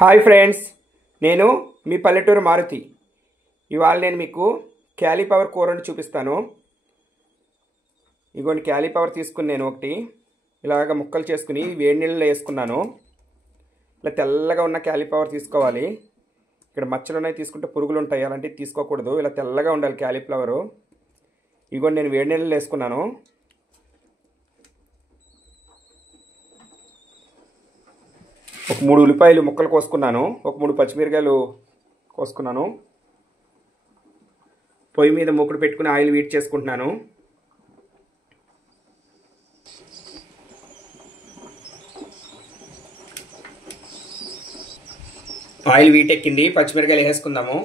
Hi friends, నేను మీ పల్లెటూరు మారుతి. ఇవాళ నేను మీకు క్యాలీఫ్లవర్ కూరని చూపిస్తాను. ఇగోండి, క్యాలీఫ్లవర్ తీసుకుని నేను ఒకటి ఇలాగ ముక్కలు చేసుకుని వేడి నీళ్ళలో వేసుకున్నాను. ఇలా తెల్లగా ఉన్న క్యాలీఫ్లవర్ తీసుకోవాలి. ఇక్కడ మచ్చలు ఉన్నాయి, తీసుకుంటే పురుగులు ఉంటాయి, అలాంటివి తీసుకోకూడదు. ఇలా తెల్లగా ఉండాలి క్యాలీఫ్లవరు. ఇగోండి, నేను వేడి నీళ్ళలో వేసుకున్నాను. ఒక 3 ఉల్లిపాయలు ముక్కలు కోసుకున్నాను. ఒక 3 పచ్చిమిరకాయలు కోసుకున్నాను. పొయ్యి మీద మూకుడు పెట్టుకుని ఆయిల్ వీట్ చేసుకుంటున్నాను. ఆయిల్ వీట్ ఎక్కింది, పచ్చిమిరకాయలు వేసుకుందాము.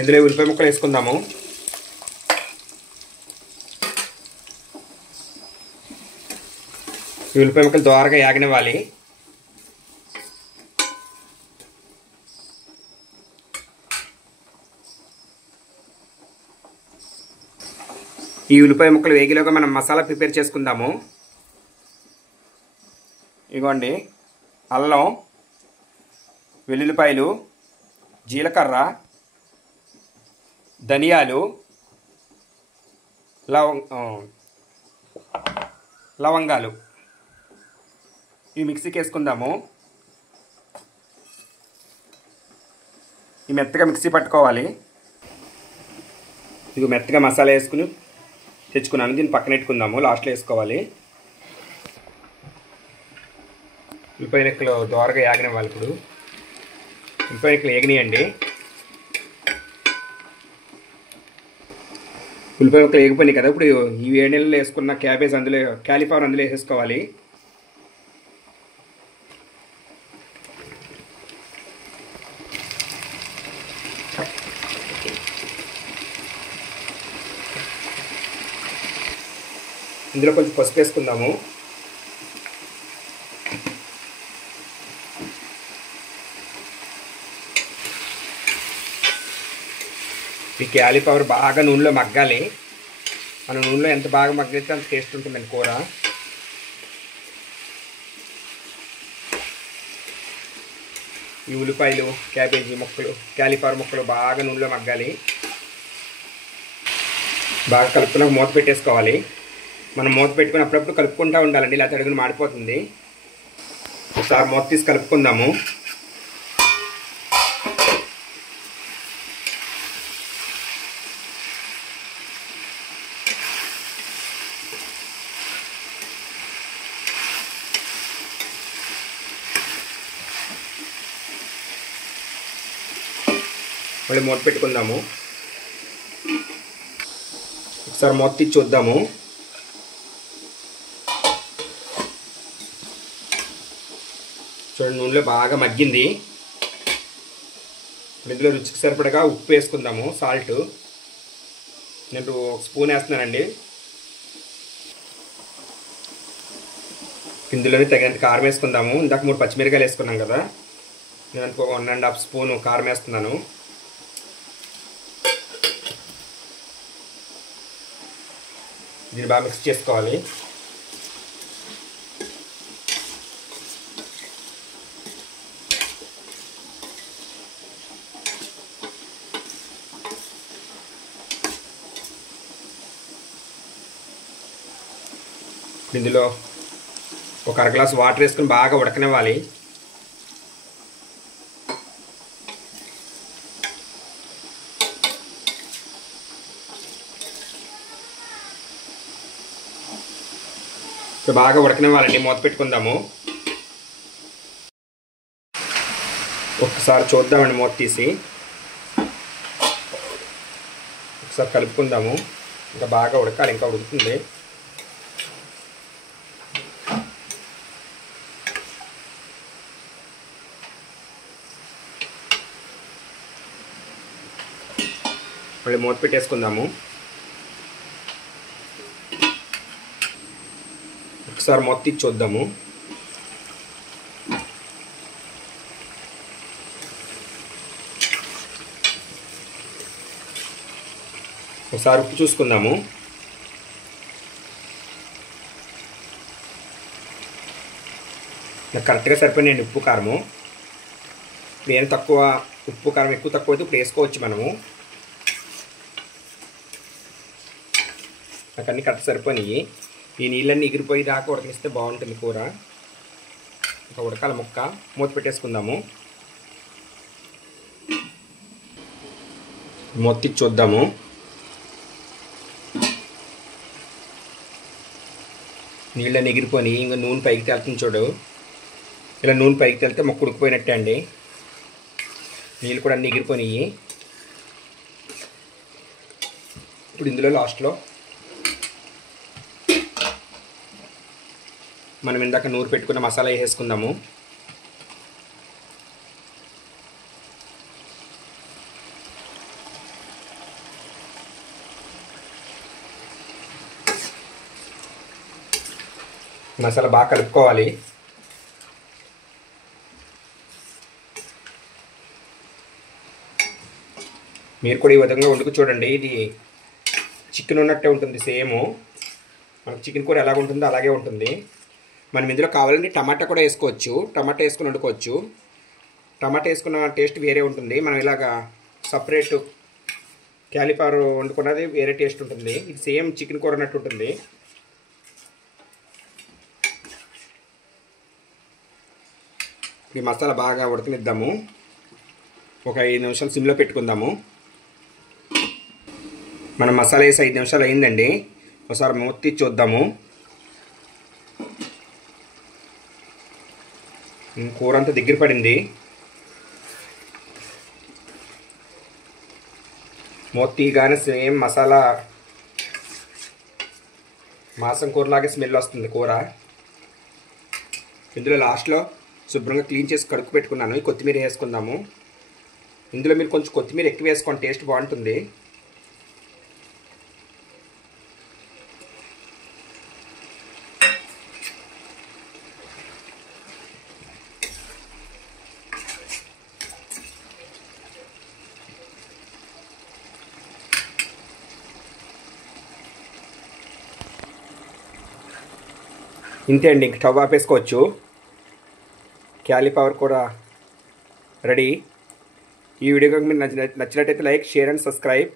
ఇందులో ఉల్లిపాయ ముక్కలు వేసుకుందాము. ఈ ఉల్లిపాయ ముక్కలు దోరగా యాగనివ్వాలి. ఈ ఉల్లిపాయ ముక్కలు వేగిలోగా మనం మసాలా ప్రిపేర్ చేసుకుందాము. ఇగోండి, అల్లం, వెల్లుల్లిపాయలు, జీలకర్ర, ధనియాలు, లవంగాలు ఇవి మిక్సీకి వేసుకుందాము. ఇవి మెత్తగా మిక్సీ పట్టుకోవాలి. ఇవి మెత్తగా మసాలా వేసుకుని తెచ్చుకున్నాను. దీన్ని పక్కన పెట్టుకుందాము, లాస్ట్లో వేసుకోవాలి. ఉల్లిపాయ ముక్కలు దోరగా యాగనివ్వాలి. ఇప్పుడు ఉల్లిపాయ ముక్కలు ఏగనియండి. ఉల్లిపాయ ముక్కలు వేగిపోయినాయి కదా. ఇప్పుడు ఈ వేడి నీళ్ళలో వేసుకున్న క్యాలీఫ్లవర్ అందులో వేసేసుకోవాలి. ఇందులో కొంచెం పసుపు వేసుకుందాము. ఈ క్యాలీఫ్లవర్ బాగా నూనెలో మగ్గాలి. మన నూనెలో ఎంత బాగా మగ్గితే అంత టేస్ట్ ఉంటుందండి కూర. ఈ ఉల్లిపాయలు, క్యాబేజీ ముక్కలు, క్యాలీఫ్లవర్ ముక్కలు బాగా నూనెలో మగ్గాలి. బాగా కలుపుకున్నాక మూత పెట్టేసుకోవాలి. మనం మూత పెట్టుకుని అప్పుడప్పుడు కలుపుకుంటూ ఉండాలండి, ఇలా అడుగున మాడిపోతుంది. ఒకసారి మూత తీసి కలుపుకుందాము. మళ్ళీ మూత పెట్టుకుందాము. ఒకసారి మూత తీసి చూద్దాము. చూడండి, నూనెలో బాగా మగ్గింది. ఇందులో రుచికి సరిపడగా ఉప్పు వేసుకుందాము, సాల్ట్. నేను 1 స్పూన్ వేస్తున్నానండి. ఇందులోనే తగినంత కారం వేసుకుందాము. ఇందాక 3 పచ్చిమిరకాయలు వేసుకున్నాం కదా, నేను 1.5 స్పూన్ కారం వేస్తున్నాను. దీన్ని బాగా మిక్స్ చేసుకోవాలి. ఇందులో ఒక 1/2 గ్లాస్ వాటర్ వేసుకుని బాగా ఉడకనివ్వాలి. బాగా ఉడకనివ్వాలండి. మూత పెట్టుకుందాము. ఒకసారి చూద్దామండి, మూత తీసి ఒకసారి కలుపుకుందాము. ఇంకా బాగా ఉడకాలి, ఇంకా ఉడుకుతుంది. మళ్ళీ మూత పెట్టేసుకుందాము. ఒకసారి మొత్తం చూద్దాము. ఒకసారి ఉప్పు చూసుకుందాము. నాకు కరెక్ట్గా సరిపోయినాయండి ఉప్పు కారము. నేను తక్కువ ఉప్పు కారం ఎక్కువ తక్కువ అయితే ఇప్పుడు వేసుకోవచ్చు మనము. నాకు అన్నీ కరెక్ట్ సరిపోయినాయి. ఈ నీళ్ళన్నీ ఎగిరిపోయి దాకా ఉడకనిస్తే బాగుంటుంది కూర. ఇంకా ఉడకాల ముక్క మూత పెట్టేసుకుందాము. మూత తీసి చూద్దాము. నీళ్ళని ఎగిరిపోయి ఇంకా నూనె పైకి తేలుతుంది చూడు. ఇలా నూనె పైకి తేలితే ముక్క ఉడికిపోయినట్టే అండి. నీళ్ళు కూడా అన్నీ ఎగిరిపోయినాయి. ఇప్పుడు ఇందులో లాస్ట్లో మనం ఇందాక నూరు పెట్టుకున్న మసాలా వేసేసుకుందాము. మసాలా బాగా కలుపుకోవాలి. మీరు కూడా ఈ విధంగా వండుకు చూడండి. ఇది చికెన్ ఉన్నట్టే ఉంటుంది. సేమ్ మనకు చికెన్ కూర ఎలాగ ఉంటుందో అలాగే ఉంటుంది. మనం ఇందులో కావాలంటే టమాటా కూడా వేసుకోవచ్చు. టమాటా వేసుకుని వండుకోవచ్చు. టమాటా వేసుకున్న టేస్ట్ వేరే ఉంటుంది. మనం ఇలాగా సపరేట్ క్యాలీఫ్లవర్ వండుకున్నది వేరే టేస్ట్ ఉంటుంది. ఇది సేమ్ చికెన్ కూర ఉన్నట్టు ఉంటుంది. ఈ మసాలా బాగా ఉడకనిద్దాము. ఒక 5 నిమిషాలు సిమ్లో పెట్టుకుందాము. మనం మసాలా వేసి 5 నిమిషాలు అయిందండి. ఒకసారి మూత తీసి చూద్దాము. కూర అంతా దగ్గర పడింది. మూత తీయగానే సేమ్ మసాలా మాంసం కూరలాగే స్మెల్ వస్తుంది కూర. ఇందులో లాస్ట్లో శుభ్రంగా క్లీన్ చేసి కడుక్కు పెట్టుకున్నాను. ఈ కొత్తిమీర వేసుకుందాము. ఇందులో మీరు కొంచెం కొత్తిమీర ఎక్కువ వేసుకోండి, టేస్ట్ బాగుంటుంది. ఇంతే అండి, ఇంక స్టవ్ ఆపేసుకోవచ్చు. క్యాలీఫ్లవర్ కూర రెడీ. ఈ వీడియో మీకు నచ్చినట్టయితే లైక్, షేర్ అండ్ సబ్స్క్రైబ్.